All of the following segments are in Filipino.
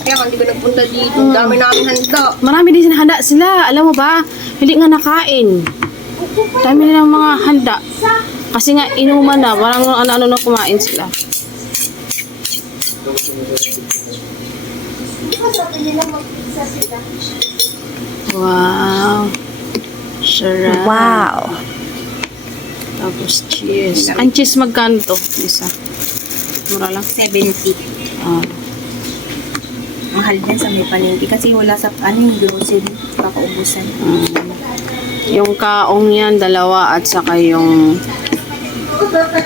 Kaya kung hindi ko nagpunta dito, dami namin handa. Marami din sinahanda sila. Alam mo ba? Hindi nga nakain. Dami nilang mga handa. Kasi nga inuman na. Parang ano-ano na kumain sila. Wow. Sarap. Wow. Tapos cheese. Ang cheese magkano to? Isa. Mura lang. 70. Ah. Mahal din sa may palengke kasi wala sa yung grocery kakaubusan. Yung kaong yan, dalawa at saka yung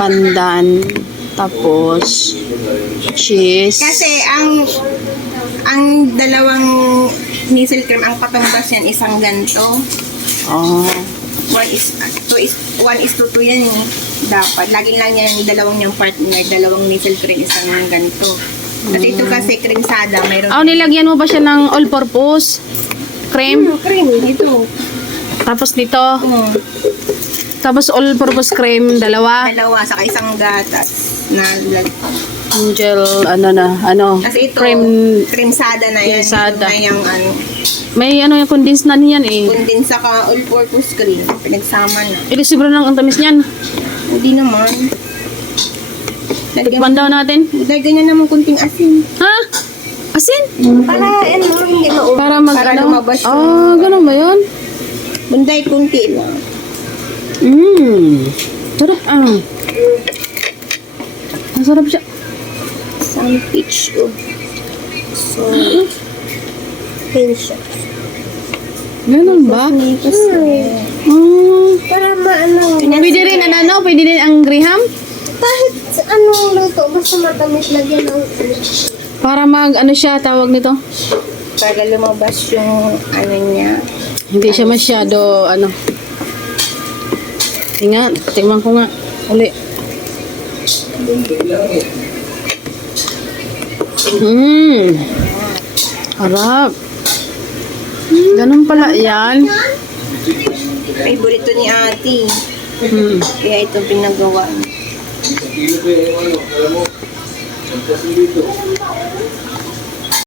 pandan. Tapos cheese. Kasi ang dalawang nisel cream, ang patumbas yan, isang ganto. Oh. 1:2 yan eh. Dapat. Laging lang yan, dalawang niyang partner, dalawang nisel cream, isang ganto. Kasi ito kasi creamsada, mayroon. Nilagyan mo ba siya ng all-purpose cream? Cream, ito. Tapos dito, Oh, tapos all-purpose cream, dalawa. dalawa, saka isang gatas na Gel, ano, kasi ito, cream. creamsada na yan. Creamsada. Ito na yung May yung condensed na niyan eh. kundin saka all-purpose cream. Pinagsama na. Ito siguro ng ang tamis niyan. Hindi naman. Tikman daw natin. Lagyan niya naman kunting asin. Ha? Asin? Para hindi maubos. Para Para ano? lumabas yung Ganun ba yun? bunday kunti lang. Tara. Masarap siya. Some peach. So, pinch. Ganun ba? Para maano. Pwede rin pwede din ang graham? Kahit anong luto, basta matamis lagyan ng Para siya, tawag nito. Para lumabas yung niya. Hindi siya masyado, Tingnan ko nga. Uli. Harap. Ganun pala yan. Favorito ni ate. Kaya ito pinagawa.